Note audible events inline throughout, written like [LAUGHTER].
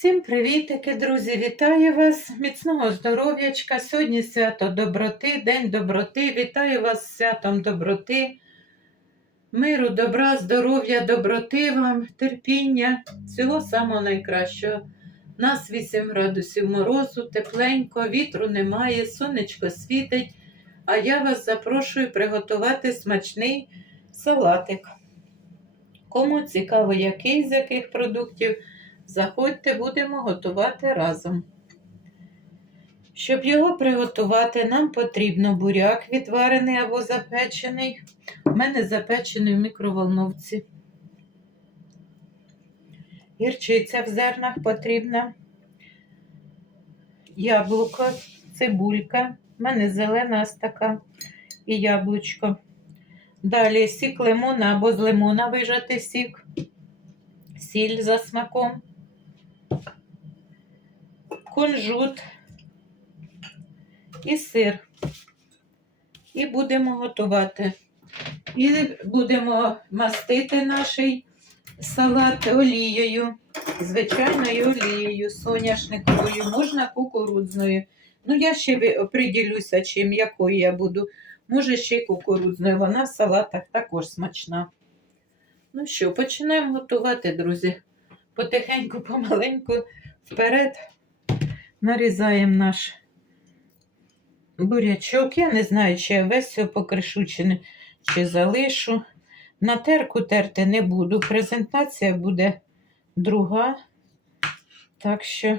Всім привітики, друзі! Вітаю вас! Міцного здоров'ячка! Сьогодні свято доброти, День доброти. Вітаю вас з святом доброти, миру, добра, здоров'я, доброти вам, терпіння, всього самого найкращого. Нас 8 градусів морозу, тепленько, вітру немає, сонечко світить, а я вас запрошую приготувати смачний салатик. Кому цікаво, який з яких продуктів. Заходьте, будемо готувати разом. Щоб його приготувати, нам потрібно буряк відварений або запечений. У мене запечений в мікроволновці. Гірчиця в зернах потрібна. Яблуко, цибулька. У мене зелена ось така і яблучко. Далі сік лимона або з лимона вижати сік, сіль за смаком кунжут і сир. І будемо готувати. І будемо мастити наш салат олією, звичайною олією, соняшниковою, можна кукурудзною. Ну, я ще оприділюся, чим якою я буду. Може, ще кукурудзною. Вона в салатах також смачна. Ну що, починаємо готувати, друзі. Потихеньку, помаленьку вперед. Нарізаємо наш бурячок. Я не знаю, чи я весь його покришу, чи, чи залишу. На терку терти не буду. Презентація буде друга. Так що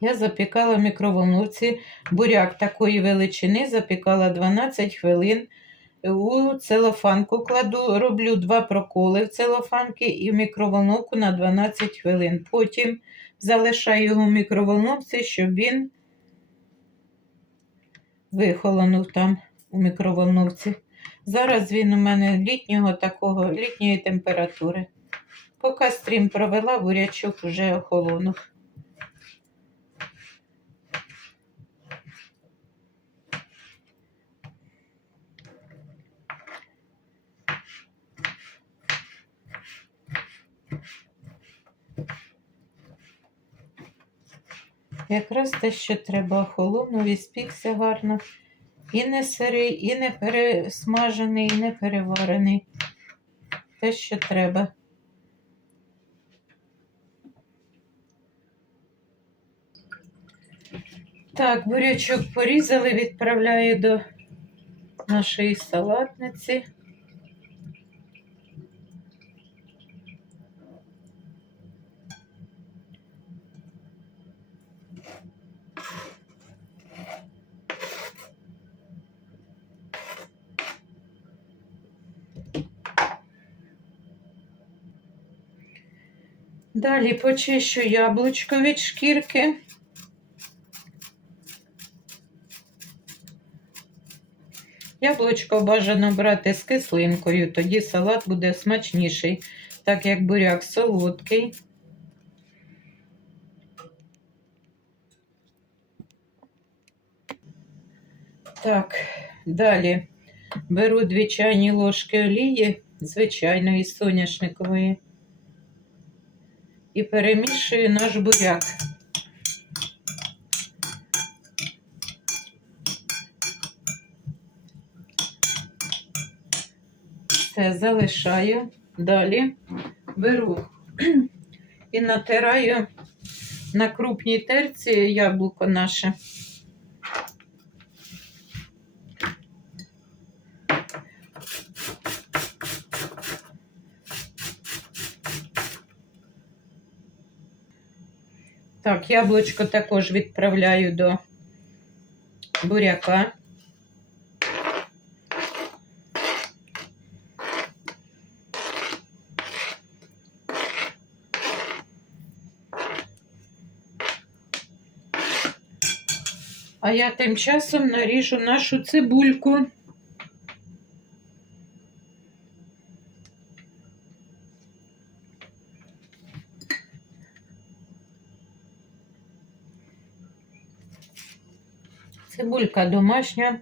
я запікала в мікроволновці буряк такої величини, запікала 12 хвилин у целофанку кладу, роблю два проколи в целофанки і в мікроволновку на 12 хвилин. Потім залишаю його в мікроволновці, щоб він вихолонув там у мікроволновці. Зараз він у мене літнього такого, літньої температури. Поки стрім провела, бурячок вже охолонув. Якраз те, що треба і спікся гарно. І не сирий, і не пересмажений, і не переварений. Те, що треба. Так, бурячок порізали, відправляю до нашої салатниці. Далі почищу яблучко від шкірки. Яблучко бажано брати з кислинкою, тоді салат буде смачніший, так як буряк солодкий. Так, далі беру дві чайні ложки олії, звичайної соняшникової і перемішую наш буряк. Все залишаю. Далі беру [CLEARS THROAT] і натираю на крупній терці яблуко наше. Так, яблучко також відправляю до буряка. А я тим часом наріжу нашу цибульку. Цибулька домашня,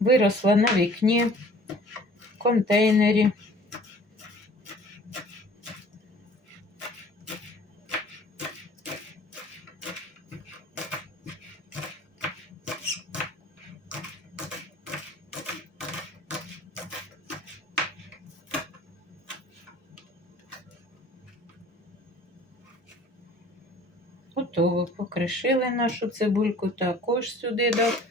виросла на вікні, в контейнері. Готово. Покришили нашу цибульку також сюди дав.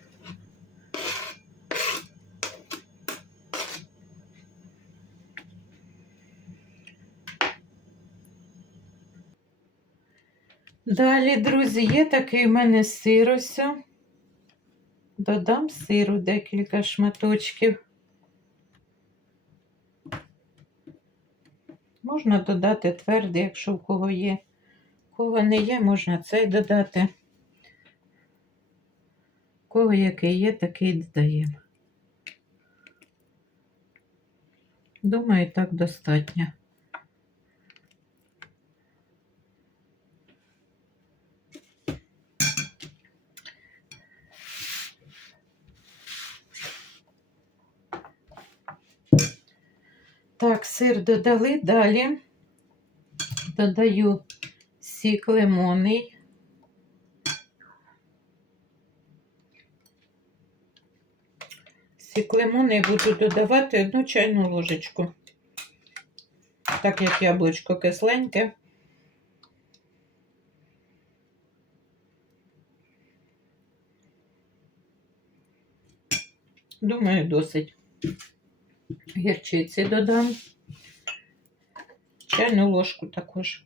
Далі, друзі, є такий в мене сир ось. Додам сиру декілька шматочків. Можна додати твердий, якщо в кого є. Кого не є, можна цей додати. Кого який є, такий додаємо. Думаю, так достатньо. Так, сир додали далі. Додаю сік лимонний. Сік лимонний буду додавати одну чайну ложечку. Так як яблучко кисленьке. Думаю, досить. Гірчиці додам. Чайну ложку також.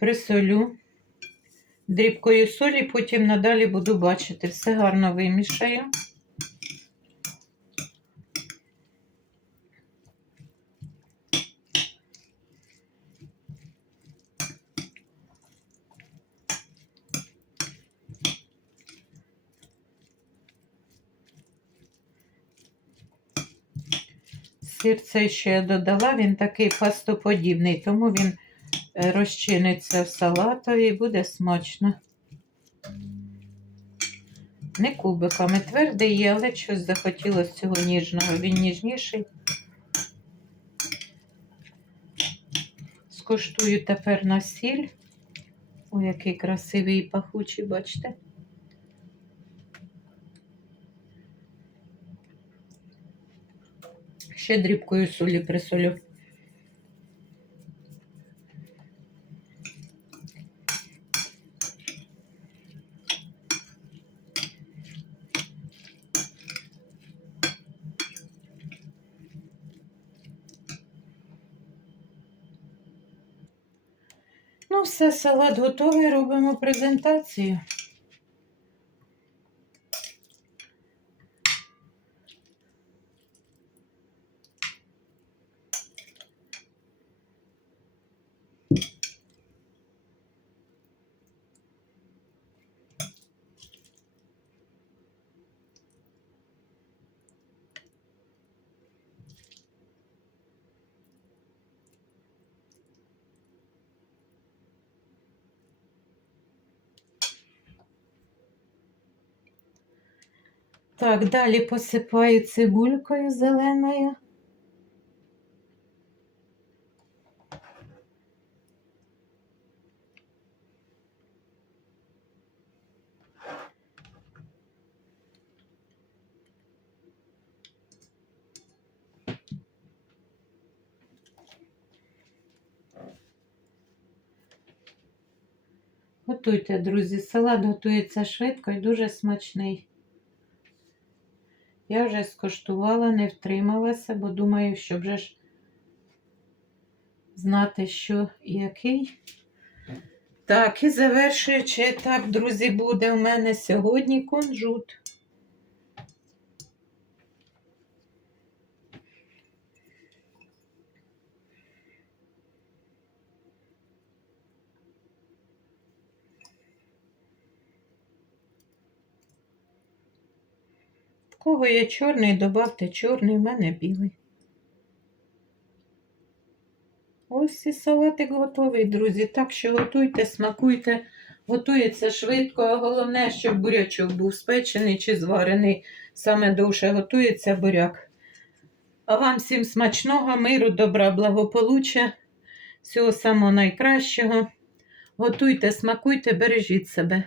Присолю дрібкою солі, потім надалі буду бачити. Все гарно вимішаю. Сир цей, що я додала, він такий пастоподібний, тому він розчиниться в салатові буде смачно. Не кубиками. Твердий є, але щось захотілося цього ніжного. Він ніжніший. Скуштую тепер на сіль. Ой, який красивий і пахучий, бачите? Ще дрібкою солі присолю. Все, салат готовий, робимо презентацію. Так, далі посипаю цибулькою зеленою. Готуйте, друзі, салат готується швидко і дуже смачний. Я вже скоштувала, не втрималася, бо думаю, що вже ж знати, що і який. Так, і завершуючи етап, друзі, буде у мене сьогодні кунжут. Кого є чорний, добавте чорний, в мене білий. Ось і салатик готовий, друзі. Так що готуйте, смакуйте, готується швидко, а головне, щоб бурячок був спечений чи зварений. Саме довше готується буряк. А вам всім смачного, миру, добра, благополуччя, всього самого найкращого. Готуйте, смакуйте, бережіть себе.